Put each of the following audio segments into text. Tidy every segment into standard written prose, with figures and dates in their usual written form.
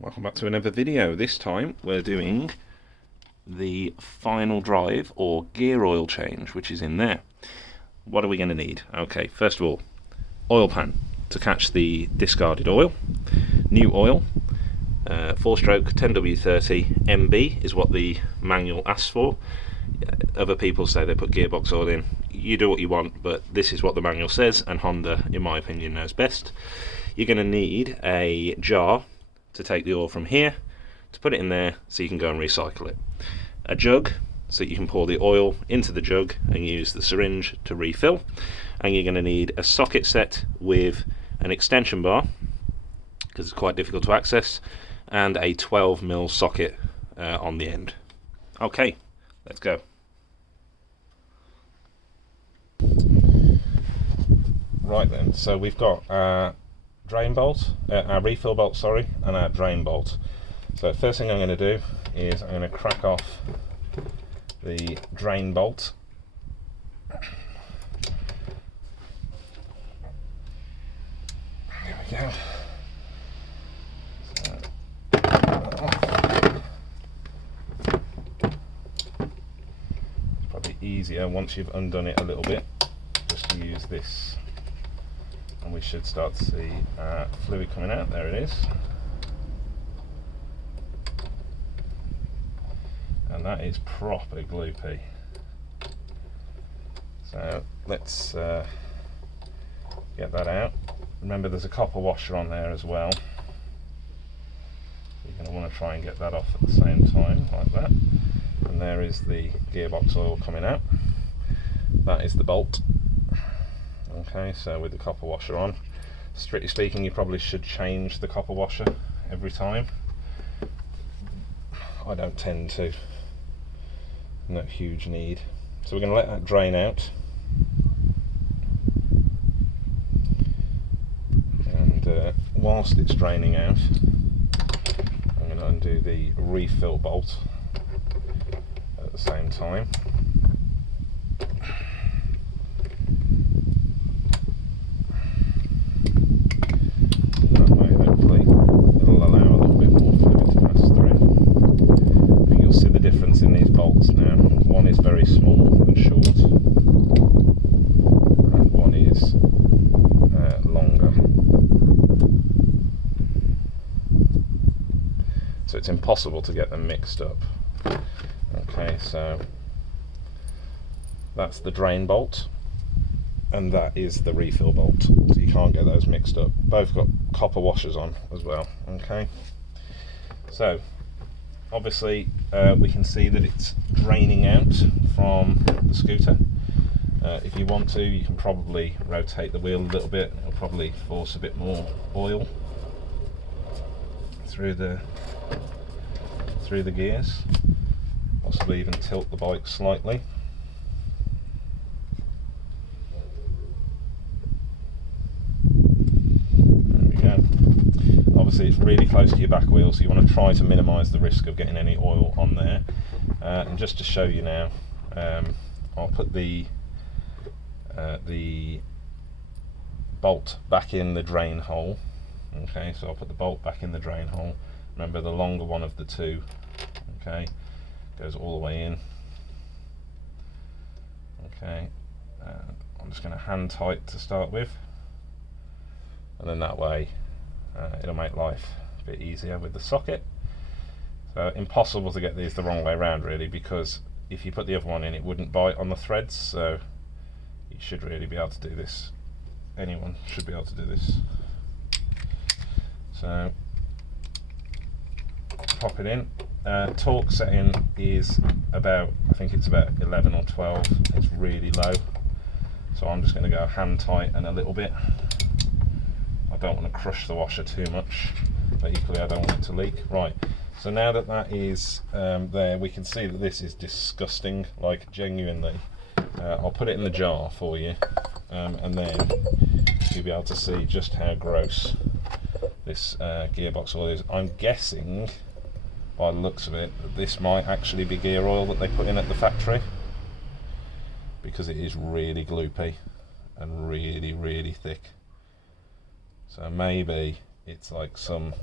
Welcome back to another video. This time we're doing the final drive or gear oil change, which is in there. What are we going to need? Okay, first of all, oil pan to catch the discarded oil. New oil, 4-stroke 10W30 MB is what the manual asks for. Other people say they put gearbox oil in. You do what you want, but this is what the manual says, and Honda, in my opinion, knows best. You're going to need a jar to take the oil from here, to put it in there so you can go and recycle it. A jug so you can pour the oil into the jug and use the syringe to refill. And you're going to need a socket set with an extension bar, because it's quite difficult to access, and a 12mm socket on the end. Okay, let's go. Right then, so we've got our drain bolt, our refill bolt, sorry, and our drain bolt. So first thing I'm going to do is I'm going to crack off the drain bolt. There we go. It's probably easier once you've undone it a little bit just to use this. And we should start to see fluid coming out. There it is. And that is proper gloopy. So let's get that out. Remember, there's a copper washer on there as well. You're going to want to try and get that off at the same time, like that. And there is the gearbox oil coming out. That is the bolt. Okay, so with the copper washer on, strictly speaking, you probably should change the copper washer every time. I don't tend to. No huge need. So we're going to let that drain out. And whilst it's draining out, I'm going to undo the refill bolt at the same time. In these bolts now, one is very small and short, and one is longer, so it's impossible to get them mixed up. Okay, so that's the drain bolt and that is the refill bolt, so you can't get those mixed up. Both got copper washers on as well. Okay, so obviously we can see that it's draining out from the scooter. If you want to, you can probably rotate the wheel a little bit. It'll probably force a bit more oil through the gears, possibly even tilt the bike slightly. Obviously it's really close to your back wheel, so you want to try to minimise the risk of getting any oil on there. And just to show you now, I'll put the bolt back in the drain hole. Okay, so I'll put the bolt back in the drain hole. Remember, the longer one of the two, okay, goes all the way in. Okay, I'm just going to hand tight to start with, and then that way it'll make life a bit easier with the socket. So impossible to get these the wrong way around really, because if you put the other one in, it wouldn't bite on the threads, so you should really be able to do this. Anyone should be able to do this. So pop it in. Torque setting is about, I think it's about 11 or 12. It's really low, so I'm just going to go hand tight and a little bit. I don't want to crush the washer too much, but equally I don't want it to leak. Right, so now that that is there, we can see that this is disgusting, like genuinely. I'll put it in the jar for you, and then you'll be able to see just how gross this gearbox oil is. I'm guessing, by the looks of it, that this might actually be gear oil that they put in at the factory, because it is really gloopy and really, really thick. So maybe it's like some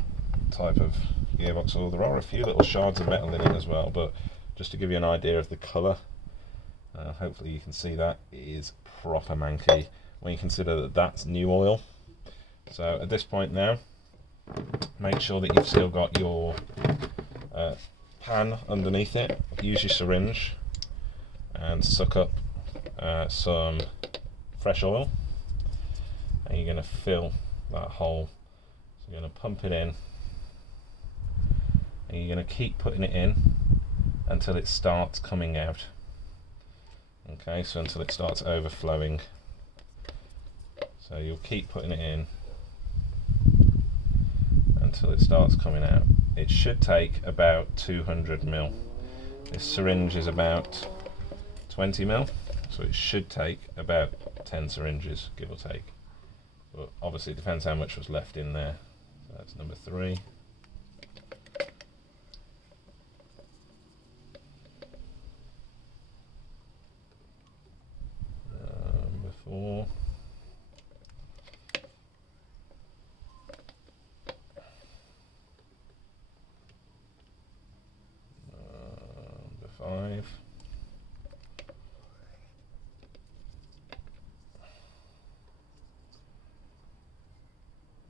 type of gearbox oil. There are a few little shards of metal in it as well, but just to give you an idea of the colour, hopefully you can see that it is proper manky when you consider that that's new oil. So at this point now, make sure that you've still got your pan underneath it. Use your syringe and suck up some fresh oil, and you're going to fill that hole. So you're going to pump it in, and you're going to keep putting it in until it starts coming out. Okay, so until it starts overflowing. So you'll keep putting it in until it starts coming out. It should take about 200 ml. This syringe is about 20 ml, so it should take about 10 syringes, give or take. But obviously it depends how much was left in there. So that's number 3. Number 4. Number 5.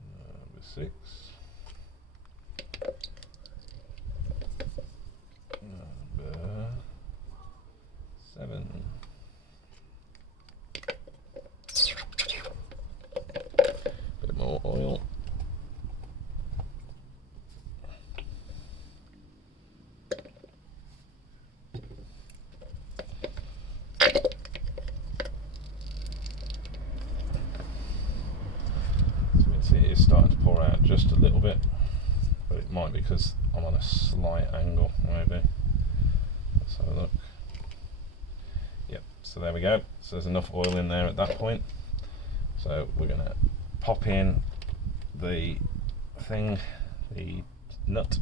Number 6. Number 7. Bit more oil. See, it is starting to pour out just a little bit, but it might be because I'm on a slight angle, maybe. Let's have a look. Yep, so there we go. So there's enough oil in there at that point. So we're going to pop in the thing, the nut.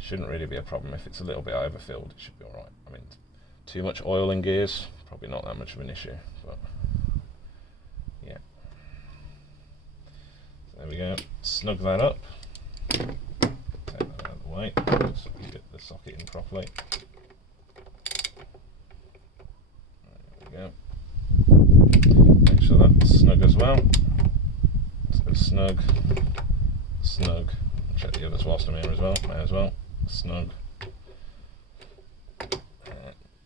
Shouldn't really be a problem if it's a little bit overfilled, it should be alright. I mean, too much oil in gears, probably not that much of an issue, but yeah. There we go, snug that up, take that out of the way, so we get the socket in properly. There we go, make sure that's snug as well, so snug, snug, check the others whilst I'm here as well, may as well, snug,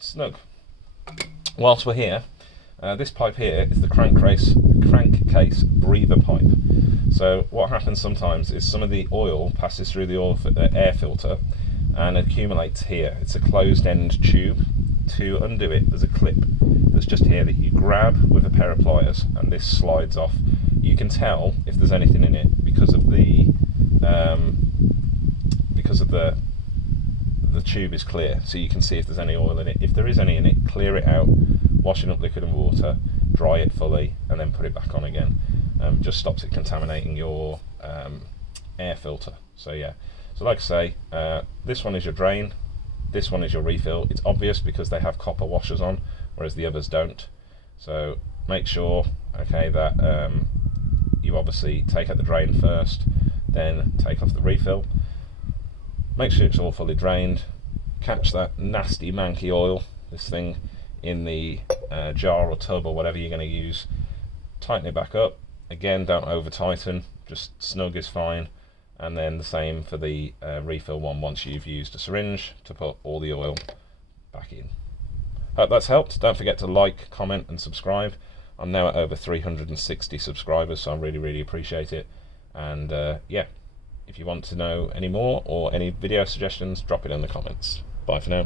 snug. Whilst we're here, this pipe here is the crankcase breather pipe. So what happens sometimes is some of the oil passes through the air filter and accumulates here. It's a closed end tube. To undo it, there's a clip that's just here that you grab with a pair of pliers, and this slides off. You can tell if there's anything in it because of the tube is clear, so you can see if there's any oil in it. If there is any in it, clear it out, washing up liquid and water, dry it fully, and then put it back on again. Just stops it contaminating your air filter. So yeah, so like I say, this one is your drain, this one is your refill. It's obvious because they have copper washers on, whereas the others don't. So make sure, okay, that you obviously take out the drain first, then take off the refill. Make sure it's all fully drained. Catch that nasty manky oil, this thing, in the jar or tub or whatever you're going to use. Tighten it back up. Again, don't over tighten, just snug is fine. And then the same for the refill one once you've used a syringe to put all the oil back in. Hope that's helped. Don't forget to like, comment and subscribe. I'm now at over 360 subscribers, so I really appreciate it. And yeah, if you want to know any more or any video suggestions, drop it in the comments. Bye for now.